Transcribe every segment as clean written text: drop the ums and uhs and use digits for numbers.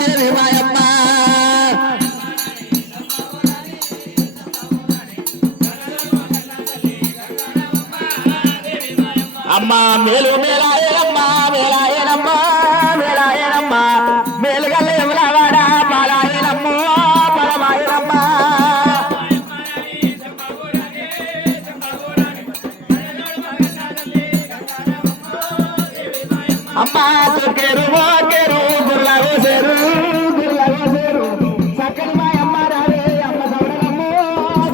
దేవి మాయమ్మ అమ్మ మేలు మేలాయనమ్మ మేలాయనమ్మ మేలాయనమ్మ మేలుగల్ల ఎవలవాడ బాలాయనమ్మ పరమాయనమ్మ అమ్మ కేరు కేరు గుర్లాగో సేరు చక్కని మాయమ్మ రావే అమ్మ సౌడలమ్మ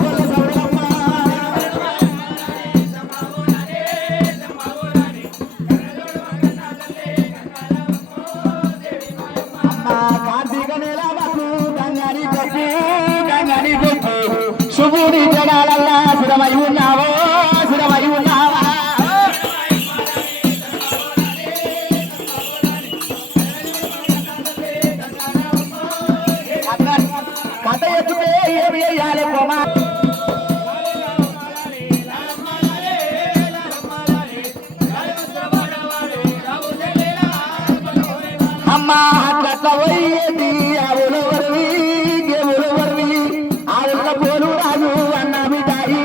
గొల్ల సౌడలమ్మ కార్తీక నెల మాకు గంగాని గొప్పు శుభుడి జనాలల్లా సురమై ఉన్నావో సురమై ఉన్నావా కథ ఎత్తుతే ఏమి వేయాలి పోమా అమ్మా కథ పోయేది ఆవుల వరవి గేవుల వరవి ఆవుల పోలు రాజు అన్న మిఠాయి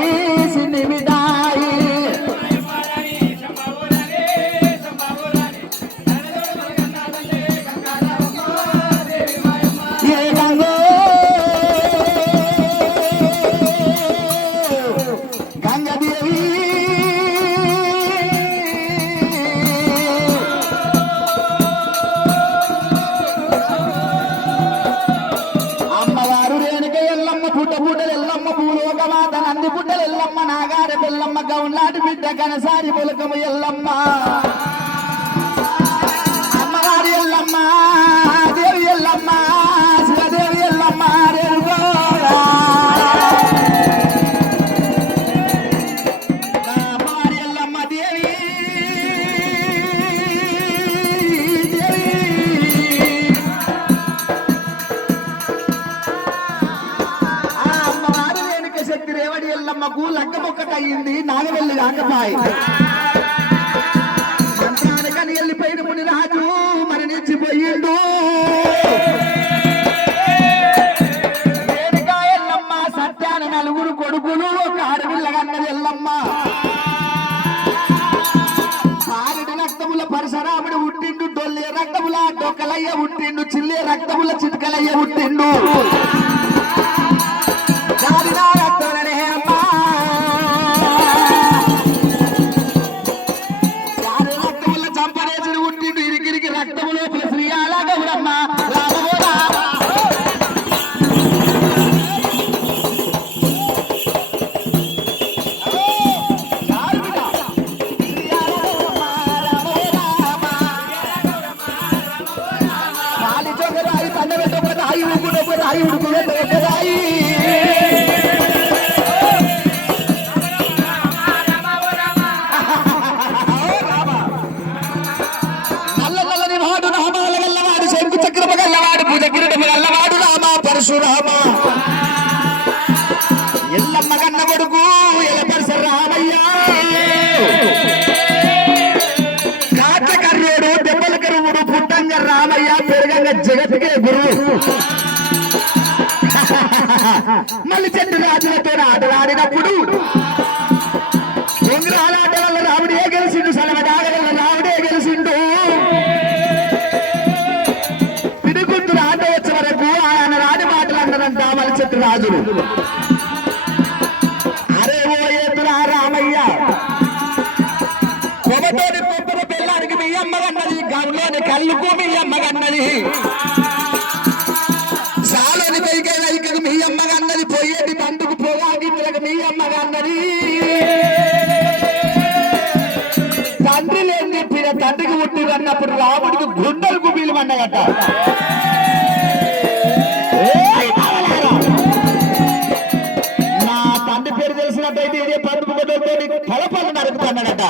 సిన్ని మిఠాయి ఏ గంగో గంగదేవి పుట్టలు ఎల్లమ్మ భూలోకమాత నంది పుట్టలు ఎల్లమ్మ నాగార బెల్లమ్మ గౌన్లాంటి బిడ్డ కనసారి పులకము ఎల్లమ్మ అమ్మవారి ఎల్లమ్మ దేవి ఎల్లమ్మ శివదేవి ఎల్లమ్మ అమ్మవారి ఎల్లమ్మ దేవి శక్తి రేవడి ఎల్లమ్మకు లక్కమొక్కటయింది నాగవెల్లి రాకపాయి మంత్రానికని వెళ్ళిపోయిన ముని రాజు మరణించిపోయిండు రేణుకా ఎల్లమ్మ సత్యాన నలుగురు కొడుకులు ఒక ఆడపిల్లగన్నది ఎల్లమ్మ పారెడి రక్తముల పరశురాముడు పుట్టిండు డొల్లే రక్తముల డొక్కలయ్య పుట్టిండు చిల్లే రక్తముల చిట్కలయ్య పుట్టిండు చంపనేసుడు పుట్టిండు ఇరికిరికి రక్తములో శ్రీయాల గౌరమ్మ రాయి పండబెట్టొక రాయి ఉడుకుడొక రాయి ఉడుకుడొక రాయి పరశురామ ఎల్లమ్మ కన్న కొడుకు ఎల పరశురామయ్య కాట్ల కర్రోడు దెబ్బల కరువుడు పుట్టంగ రామయ్య పెరగంగ జగత్కే గురువు మళ్ళీ చెట్టు రాజులతో ఆటలాడినప్పుడు ఉంగరాలాట వల్ల రాముడే గెలిచిండు సలవడాగ వల్ల రాముడే గెలిచిండు పిడుగుంటుల ఆట వచ్చే వరకు ఆయన రాని మాటలు అన్నదంట మళ్ళీ చెట్టు రాజులు అరే ఓ ఏతురా రామయ్య కొమతోని కొబ్బరి బెల్లానికి మీ అమ్మగన్నది గంలోని కళ్ళుకు మీ అమ్మగన్నది సాలోని పైకైన ఇక్కడికి మీ అమ్మగన్నది పోయేటి బందుకు పోగాకి మీ అమ్మగన్నది తండ్రి లేని చెప్పిన తండ్రికి పుట్టిరు అన్నప్పుడు రాముడికి గుండెలు గుబీలు అన్నాయట నా తండ్రి పేరు తెలిసినట్టయితే ఇదే పండుగ తలపల్లి నరుకుతాడట